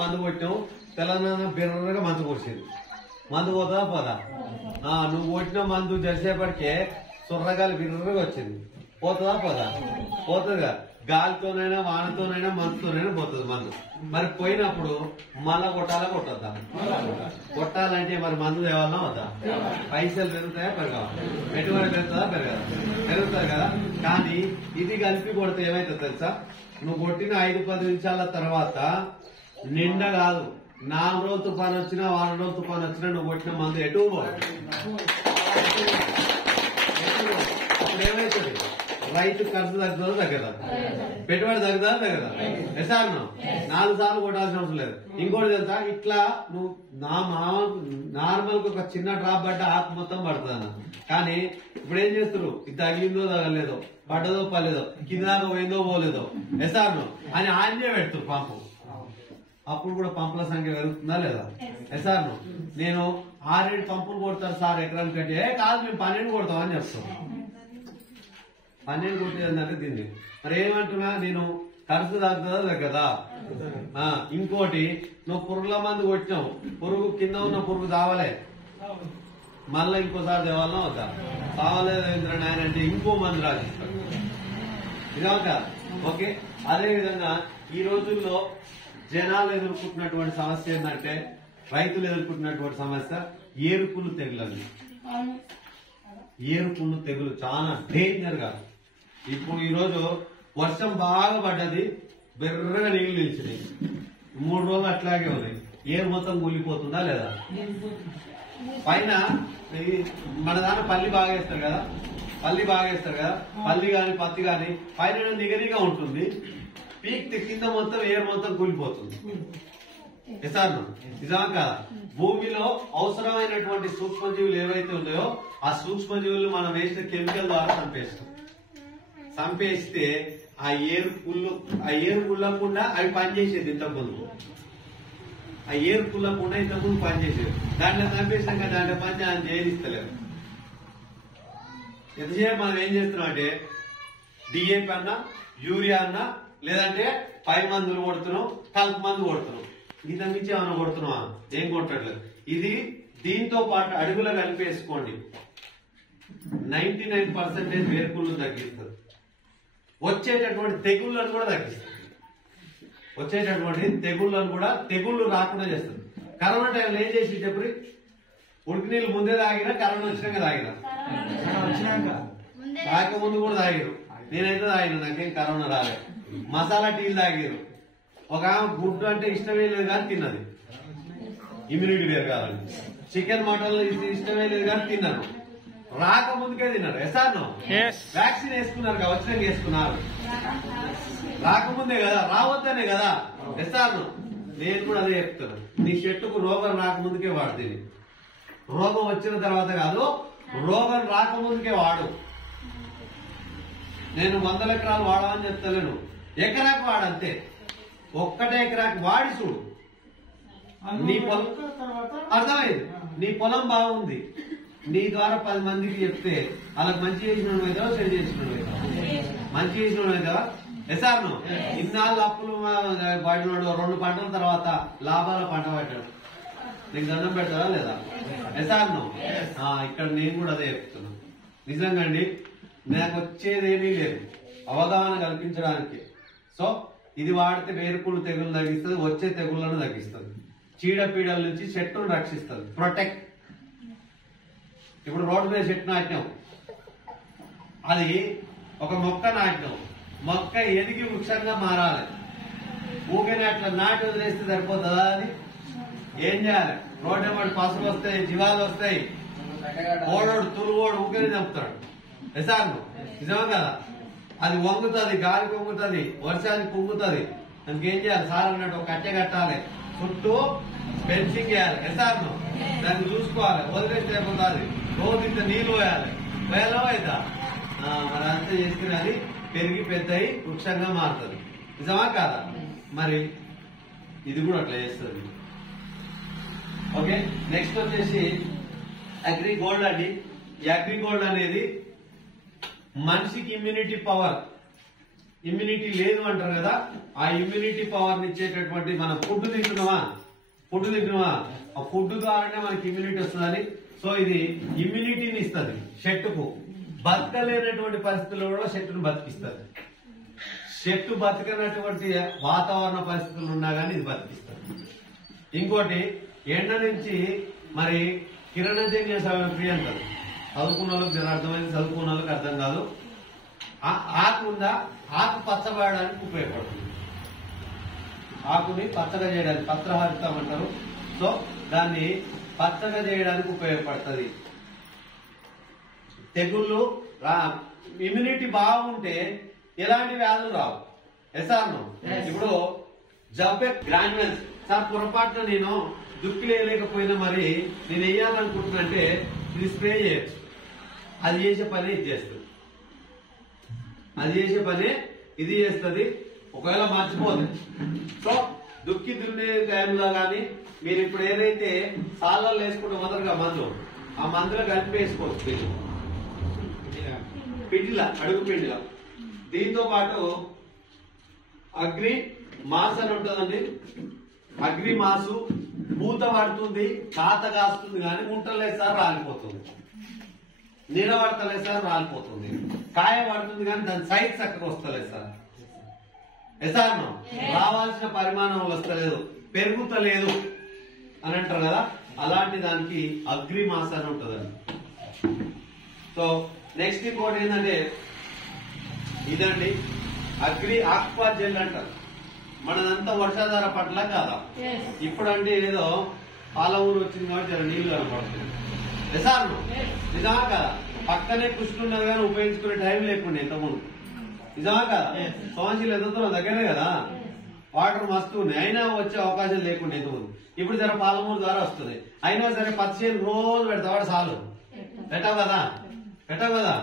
మందు కొట్టినావు, తెలంగాణ బిర్రగా మందు కొట్టింది. మందు పోతుందా పోదా? నువ్వు కొట్టిన మందు జరిసేపటికే సుర్రగాలి బిర్రగా వచ్చింది. పోతుందా పోదా? పోతుందిగా. గాలితోనైనా వానతోనైనా మందుతోనైనా పోతుంది మందు. మరి పోయినప్పుడు మళ్ళా కొట్టాలా కొట్టద్దా? కొట్టాలంటే మరి మందు తేవాలన్నా వద్దా? పైసలు పెరుగుతాయా పెరగాలి? పెట్టుబడి పెరుగుతుందా పెరగదా? పెరుగుతుంది కదా. కానీ ఇది కలిపి కొడితే ఏమైతుంది తెలుసా? నువ్వు కొట్టిన 5-10 నిమిషాల తర్వాత నిండా కాదు, 4 రోజులు తుఫాన్ వచ్చినా 6 రోజులు తుఫాన్ వచ్చినా నువ్వు కొట్టిన మందు ఎటు అప్పుడు ఏమైతుంది? రైతు ఖర్చు తగ్గుతుందో తగ్గదా? పెట్టుబడి తగ్గుతుందా తగ్గదా? ఎసార్ 4 సార్లు కొట్టాల్సిన అవసరం లేదు. ఇంకోటి తెలుసా, ఇట్లా నువ్వు నార్మల్ గా ఒక చిన్న డ్రాప్ పడ్డ ఆకు మొత్తం పడుతుంది. కానీ ఇప్పుడు ఏం చేస్తారు? ఇది తగిలిందో తగలేదో, పడ్డదో పడలేదో, కింద దాకా పోయిందో పోలేదో ఎసార్ అని ఆన్నే పెడతారు పంపు. అప్పుడు కూడా పంపుల సంఖ్య పెరుగుతుందా లేదా? ఎసార్ నేను 6-7 పంపులు కొడతారు సార్ ఎకరానికి కంటే. కాదు మేము 12 కొడతామని చెప్తాం. 12 కొట్టేదంటే దీన్ని మరి ఏమంటున్నా నేను, ఖర్చు తగ్గుతుందా తగ్గదా? ఇంకోటి, నువ్వు పురుగుల మందు కొట్టినావు, పురుగు కింద ఉన్న పురుగు తావలే, మళ్ళా ఇంకోసారి తేవాలన్నా వద్దా? తావలేదు నాయన అంటే ఇంకో మందు రాసిస్తాడు. ఇదా కాదు? ఓకే. అదే విధంగా ఈ రోజుల్లో జనాలు ఎదుర్కొంటున్నటువంటి సమస్య ఏంటంటే, రైతులు ఎదుర్కొంటున్నటువంటి సమస్య ఏరుకుళ్ళు తెగులండి. ఏరుకుళ్ళు తెగులు చాలా డేంజర్ గా. ఇప్పుడు ఈ రోజు వర్షం బాగా పడ్డది, బెర్రగా నీళ్లు నిలిచినాయి, 3 రోజులు అట్లాగే ఉన్నాయి. ఏరు మొత్తం కూలిపోతుందా లేదా? పైన మన దాంట్లో పల్లి బాగా వేస్తారు కదా, పల్లి గాని పత్తి గాని పైన నిగనిగా ఉంటుంది, పీక్ కింద మొత్తం ఏరు మొత్తం కూలిపోతుంది. ఎసార్ నిజమా కాదా? భూమిలో అవసరమైనటువంటి సూక్ష్మజీవులు ఏవైతే ఉన్నాయో ఆ సూక్ష్మజీవులు మనం వేసిన కెమికల్ ద్వారా చంపేస్తే ఆ ఏరు కుళ్ళకుండా అవి పనిచేసేది. ఇంతకుముందు ఆ ఏరు కుళ్ళకుండా ఇంతకుముందు పనిచేసేది. దాంట్లో చంపేసినాక దాంట్లో పని ఆయన చేయనిస్తలేదు. ఎంతసేపు మనం ఏం చేస్తున్నాం అంటే డిఏపి అన్నా, యూరియా అన్నా, లేదంటే పై మందులు కొడుతున్నాం, కలుపు మందు కొడుతున్నాం. ఇంత మించి ఏమైనా కొడుతున్నావా? ఏం కొట్టట్లేదు. ఇది దీంతో పాటు అడుగులో కలిపేసుకోండి, 99% వేర్పులను తగ్గిస్తుంది. వచ్చేటటువంటి తెగుళ్లను కూడా తగ్గిస్తుంది. తెగుళ్లు రాకుండా చేస్తుంది. కరోనా టైంలో ఏం చేసి చెప్పి ఉడికి నీళ్ళు ముందే తాగినా, కరోనా వచ్చినాక తాగినా, రాకముందు కూడా తాగిరు. నేనైతే తాగిన, నాకేం కరోనా రాలేదు. మసాలా టీలు తాగిరు. ఒక గుడ్డు అంటే ఇష్టమే లేదు కానీ తిన్నది, ఇమ్యూనిటీ పెరగాలని. చికెన్ మటన్ ఇష్టమే లేదు కానీ తిన్నాను, రాకముందుకే తిన్నారు. ఎసార్ వ్యాక్సిన్ వేసుకున్నారు కదా, వచ్చినాక వేసుకున్నారు. రాకముందే కదా, రావద్దనే కదా. ఎసార్ నేను కూడా అదే చెప్తాను. నీ చెట్టుకు రోగం రాకముందుకే వాడు తిని, రోగం వచ్చిన తర్వాత కాదు, రోగం రాకముందుకే వాడు. నేను 100 ఎకరాలు వాడమని చెప్తలేను, ఎకరాకు వాడంతే. ఒక్కటే ఎకరాకి వాడి చూడు. నీ పొలం అర్థమైంది, నీ పొలం బాగుంది, నీ ద్వారా 10 మందికి చెప్తే వాళ్ళకి మంచి చేసిన అవుతావా, చెడు చేసిన అవుతావా? మంచి చేసిన అవుతావా? ఎసార్ ఇన్నాళ్ళు అప్పులు పడినాడు, 2 పంటల తర్వాత లాభాల పంట పడ్డాడు, నీకు దండం పెడతారా లేదా? ఎసార్ ఇక్కడ నేను కూడా అదే చెప్తున్నా. నిజంగా అండి, నాకు వచ్చేదేమీ లేదు అవగాహన కల్పించడానికి. సో ఇది వాడితే వేరుకుళ్ళు తెగులు తగ్గిస్తుంది, వచ్చే తెగుళ్లను తగ్గిస్తుంది, చీడపీడల నుంచి చెట్టును రక్షిస్తుంది, ప్రొటెక్ట్. ఇప్పుడు రోడ్డు మీద చెట్టు నాటినాం, అది ఒక మొక్క నాటినాం, మొక్క ఎదిగి వృక్షంగా మారాలి. ఊరికే అట్లా నాటి వదిలేస్తే సరిపోతుందా? అది ఏం చేయాలి? రోడ్డు ఏమంటే పసులు వస్తాయి, జీవాలు వస్తాయి, ఓడోడు తులుగోడు ఊరికే చంపుతాడు. ఎసార్ నిజమా కదా? అది వంగుతుంది, గాలికి వంగుతుంది, వర్షానికి పొంగుతుంది. దానికి ఏం చేయాలి? సార్ అన్నట్టు ఒక కట్టె కట్టాలి, చుట్టూ ఫెన్సింగ్ వేయాలి. ఎసార్ దాన్ని చూసుకోవాలి, వదిలేస్తే అయిపోతుంది. రోజు ఇంత నీళ్లు పోయాలి, పోయాలో అవుతా మరి అంతా చేసుకుని అది పెరిగి పెద్దయి వృక్షంగా మారుతుంది. నిజమా కాదా? మరి ఇది కూడా అట్లా చేస్తుంది. ఓకే, నెక్స్ట్ వచ్చేసి అగ్రిగోల్డ్ అండి. ఈ అగ్రిగోల్డ్ అనేది మనిషికి ఇమ్యూనిటీ పవర్ ఇమ్యూనిటీ లేదు అంటారు కదా, ఆ ఇమ్యూనిటీ పవర్ ఇచ్చేటటువంటి మనం ఫుడ్ తింటున్నావా, ఆ ఫుడ్ ద్వారానే మనకి ఇమ్యూనిటీ వస్తుందని. సో ఇది ఇమ్యూనిటీని ఇస్తుంది చెట్టుకు. బతకలేనటువంటి పరిస్థితుల్లో కూడా చెట్టును బతికిస్తుంది. చెట్టు బతకనటువంటి వాతావరణ పరిస్థితులు ఉన్నా కానీ ఇది బతికిస్తుంది. ఇంకోటి ఎండ నుంచి మరి కిరణజన్య క్రియ అంటారు. చదువుకున్న వాళ్ళకి అర్థమైంది, చదువుకున్న వాళ్ళకి అర్థం కాదు. ఆకు ఉందా, ఆకు పచ్చబడడానికి ఉపయోగపడుతుంది. ఆకుని పచ్చగా చేయడానికి పత్రహరితం అంటారు. సో దాన్ని పచ్చగా చేయడానికి ఉపయోగపడుతుంది. తెగుళ్ళు ఇమ్యూనిటీ బాగుంటే ఎలాంటి వ్యాధులు రావు. ఎసార్ను ఇప్పుడు జబ్బే గ్రాన్యువల్స్ సార్ పొరపాటున నేను దుక్కి వేయలేకపోయినా మరి నేను వేయాలనుకుంటున్నా అంటే ఇది స్ప్రే చేయొచ్చు. అది చేసే పని ఇది చేస్తుంది, అది చేసే పని ఇది చేస్తుంది. ఒకవేళ మర్చిపోతుంది. సో దుక్కి దున్నే టైంలో కానీ మీరు ఇప్పుడు ఏదైతే సాలలో వేసుకుంటే మొదలుగా మందు, ఆ మందులో కలిపి వేసుకోవచ్చు. పిండిలా, అడుగు పిండిలా. దీంతో పాటు అగ్రి మాస్ అని ఉంటుందండి. అగ్రి మాసు పూత పడుతుంది, కాత కాస్తుంది, కానీ గుంటలేదు సార్ రాలిపోతుంది. నీడ పడతలేదు సార్ రాలిపోతుంది. కాయ పడుతుంది కానీ దాని సైజ్ చక్కగా వస్తలేదు సార్. ఎసార్ను రావాల్సిన పరిమాణం వస్తలేదు, పెరుగుతలేదు అని అంటారు కదా, అలాంటి దానికి అగ్రి మాస్ అని ఉంటుందండి. సో నెక్స్ట్ ఇంకోటి ఏంటంటే ఇదండి అగ్రి ఆక్వా జెల్ అంటారు. మనదంతా వర్షాధార పట్ల కాదా, ఇప్పుడంటే ఏదో పాల ఊరు వచ్చింది కాబట్టి నీళ్లు కనపడుతుంది. నిజాను నిజమా కదా, పక్కనే కృష్ణ ఉన్నది కానీ ఉపయోగించుకునే టైం లేకుండా ఇంతకుముందు. నిజమా కదా, సోమశీలు ఎంత దగ్గరే కదా, వాటర్ మస్తు ఉన్నాయి, అయినా వచ్చే అవకాశం లేకుండా ఇంతకుముందు. ఇప్పుడు జర పాలమూరు ద్వారా వస్తుంది. అయినా సరే 10 రోజు పెడతావాడు చాలు. పెట్టావు కదా.